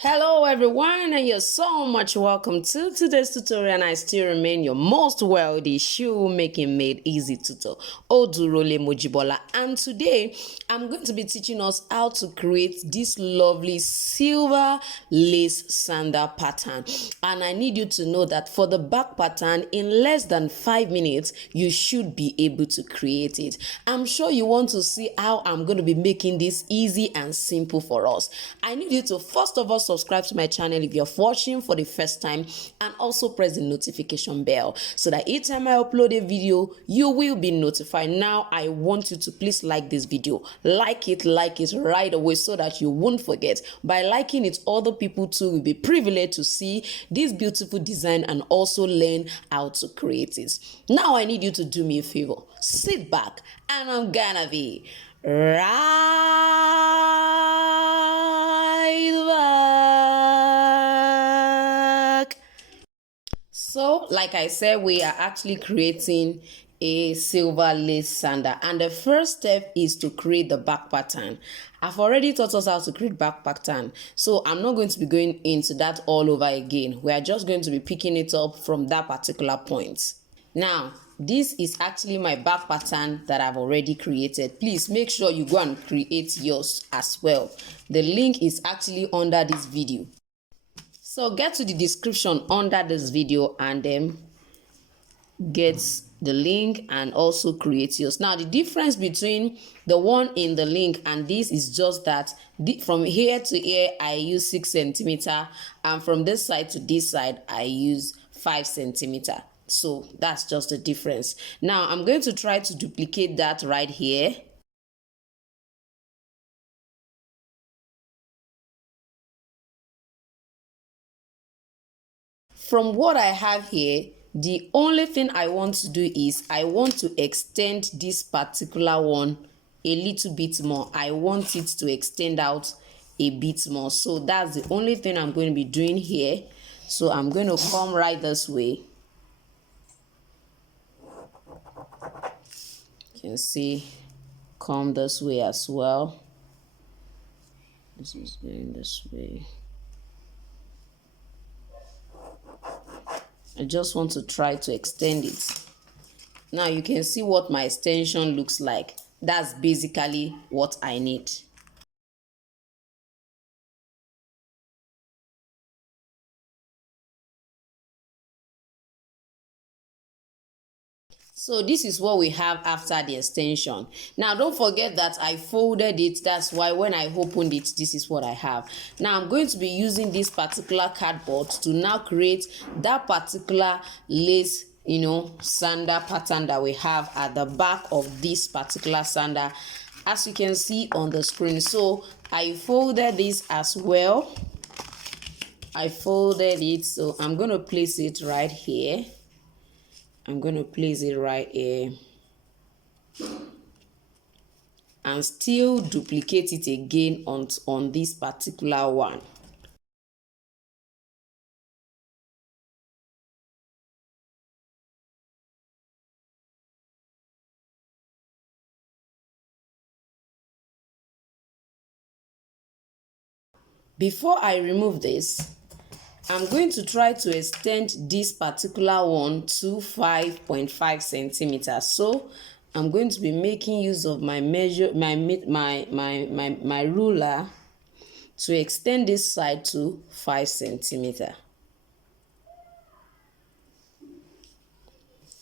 Hello everyone, and you're so much welcome to today's tutorial, and I still remain your most wealthy shoemaking made easy tutor, Odurole Mojibola. And today I'm going to be teaching us how to create this lovely silver lace sandal pattern. And I need you to know that for the back pattern, in less than 5 minutes you should be able to create it. I'm sure you want to see how I'm going to be making this easy and simple for us. I need you to first of all subscribe to my channel if you're watching for the first time, and also press the notification bell so that each time I upload a video you will be notified. Now I want you to please like this video, like it right away so that you won't forget. By liking it, other people too will be privileged to see this beautiful design and also learn how to create it. Now I need you to do me a favor, sit back, and I'm gonna be right back. So like I said, we are actually creating a silver lace sandal, and the first step is to create the back pattern. I've already taught us how to create back pattern, so I'm not going to be going into that all over again. We are just going to be picking it up from that particular point. Now this is actually my back pattern that I've already created. Please make sure you go and create yours as well. The link is actually under this video. So get to the description under this video and then get the link and also create yours. Now the difference between the one in the link and this is just that from here to here I use 6 centimeter, and from this side to this side I use 5 centimeter. So that's just the difference. Now I'm going to try to duplicate that right here. From what I have here, the only thing I want to do is I want to extend this particular one a little bit more. I want it to extend out a bit more. So that's the only thing I'm going to be doing here. So I'm going to come right this way. You can see, come this way as well. This is going this way. I just want to try to extend it. Now you can see what my extension looks like. That's basically what I need. So this is what we have after the extension. Now don't forget that I folded it. That's why when I opened it, this is what I have. Now I'm going to be using this particular cardboard to now create that particular lace, sandal pattern that we have at the back of this particular sandal, as you can see on the screen. So I folded this as well. I folded it, so I'm going to place it right here. I'm going to place it right here and still duplicate it again on this particular one. Before I remove this, I'm going to try to extend this particular one to 5.5 centimeters. So I'm going to be making use of my measure, my ruler to extend this side to 5 centimeters.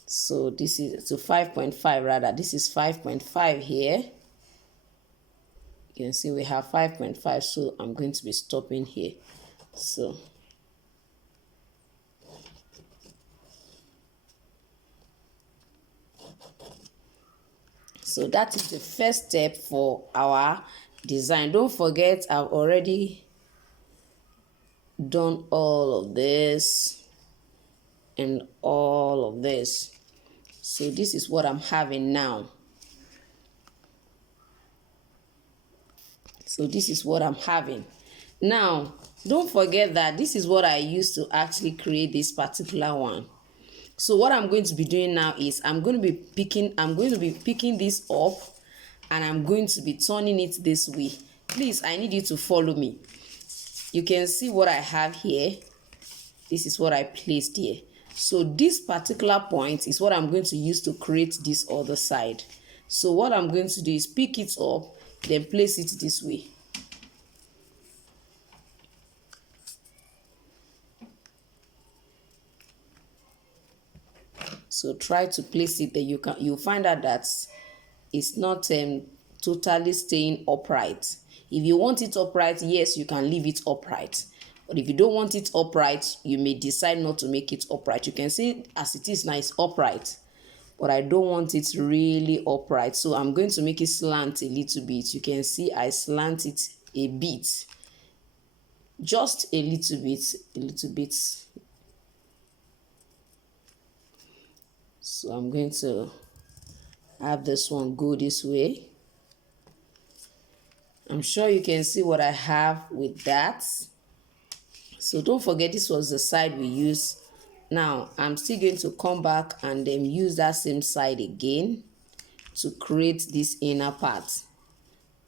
So this is to 5.5 rather. This is 5.5 here. You can see we have 5.5. So I'm going to be stopping here. So that is the first step for our design. Don't forget, I've already done all of this and all of this. So this is what I'm having now. So this is what I'm having. Now, don't forget that this is what I used to actually create this particular one. So what I'm going to be doing now is I'm going to be picking this up and I'm going to be turning it this way. Please, I need you to follow me. you can see what I have here. This is what I placed here. So this particular point is what I'm going to use to create this other side. So what I'm going to do is pick it up, then place it this way. So try to place it there. You'll find out that it's not totally staying upright. If you want it upright, yes, you can leave it upright. But if you don't want it upright, you may decide not to make it upright. You can see as it is now, it's upright. But I don't want it really upright. So I'm going to make it slant a little bit. You can see I slant it a bit. Just a little bit, a little bit. So I'm going to have this one go this way. I'm sure you can see what I have with that. So don't forget, this was the side we used. Now I'm still going to come back and then use that same side again to create this inner part.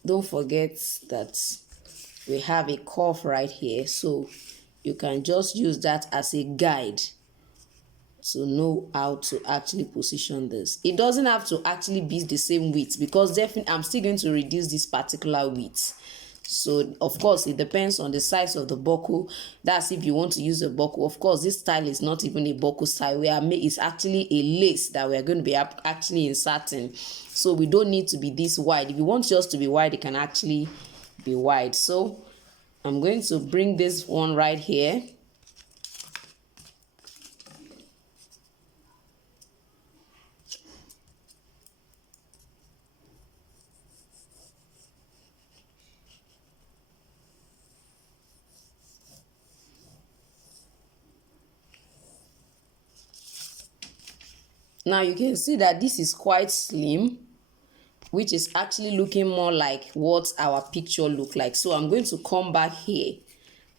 Don't forget that we have a curve right here, so you can just use that as a guide to know how to actually position this. It doesn't have to actually be the same width, because definitely I'm still going to reduce this particular width. So of course it depends on the size of the buckle. That's if you want to use a buckle. Of course, this style is not even a buckle style. It's actually a lace that we're going to be actually inserting. So we don't need to be this wide. If you want yours to be wide, it can actually be wide. So I'm going to bring this one right here. Now you can see that this is quite slim, which is actually looking more like what our picture look like. So I'm going to come back here,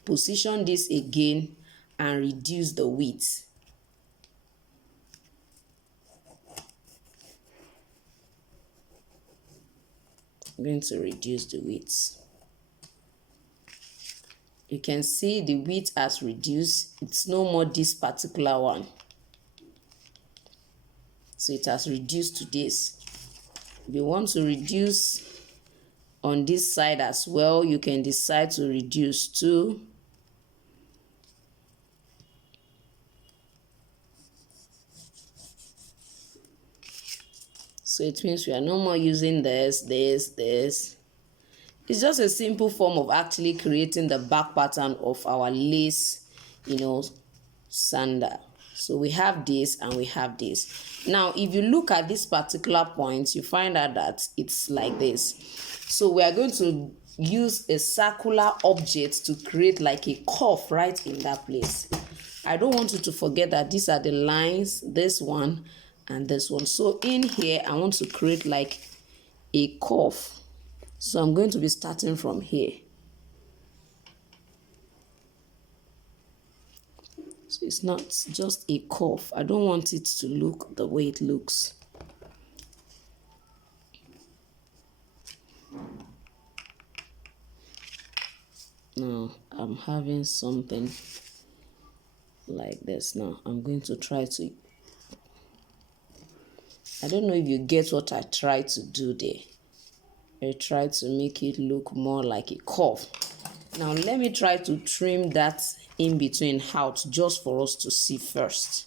position this again, and reduce the width. I'm going to reduce the width. You can see the width has reduced. It's no more this particular one. So it has reduced to this. If you want to reduce on this side as well, you can decide to reduce too. So it means we are no more using this. It's just a simple form of actually creating the back pattern of our lace, sandal. So we have this and we have this. Now, if you look at this particular point, you find out that it's like this. So we are going to use a circular object to create like a curve right in that place. I don't want you to forget that these are the lines, this one and this one. So in here, I want to create like a curve. So I'm going to be starting from here. So it's not just a curve. I don't want it to look the way it looks. Now I'm having something like this. Now I'm going to try to, I don't know if you get what I try to do there. I try to make it look more like a curve. Now let me try to trim that in between out just for us to see first.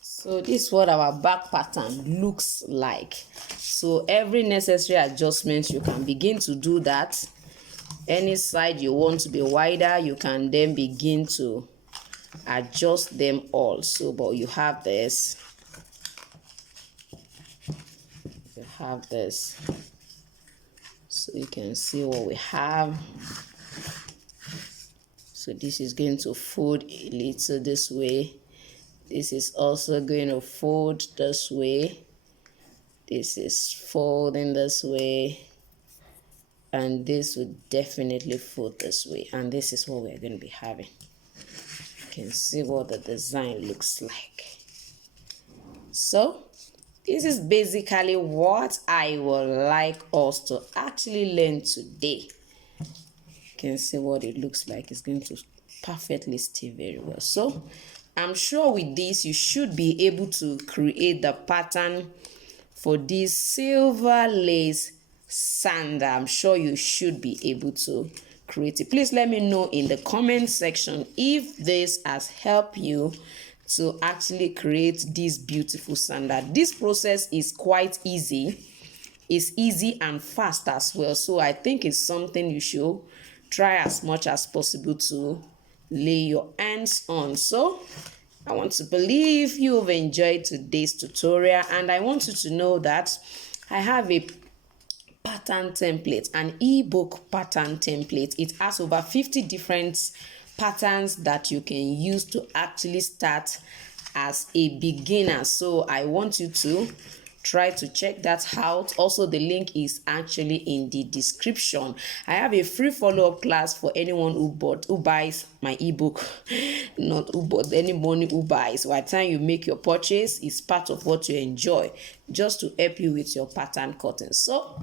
So this is what our back pattern looks like. So every necessary adjustment, you can begin to do that. Any side you want to be wider, you can then begin to adjust them all. So, but you have this. You have this. So you can see what we have. So this is going to fold a little this way. This is also going to fold this way. This is folding this way, and this would definitely fold this way, and this is what we're going to be having. You can see what the design looks like. So this is basically what I would like us to actually learn today. You can see what it looks like. It's going to perfectly stay very well. So I'm sure with this you should be able to create the pattern for this silver lace sandal. I'm sure you should be able to create it. Please let me know in the comment section if this has helped you to actually create this beautiful sandal. This process is quite easy. It's easy and fast as well. So I think it's something you should try as much as possible to lay your hands on. So I want to believe you've enjoyed today's tutorial, and I want you to know that I have a pattern template, an ebook pattern template. It has over 50 different patterns that you can use to actually start as a beginner. So I want you to try to check that out. Also, the link is actually in the description. I have a free follow-up class for anyone who buys my ebook, not who bought, anyone who buys. By the time you make your purchase, it's part of what you enjoy, just to help you with your pattern cutting. So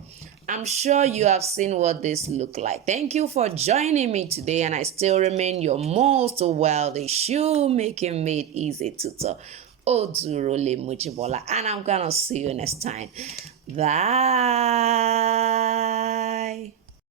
I'm sure you have seen what this look like. Thank you for joining me today, and I still remain your most wealthy shoemaking made easy tutor, Odurole Mujibola, and I'm gonna see you next time. Bye.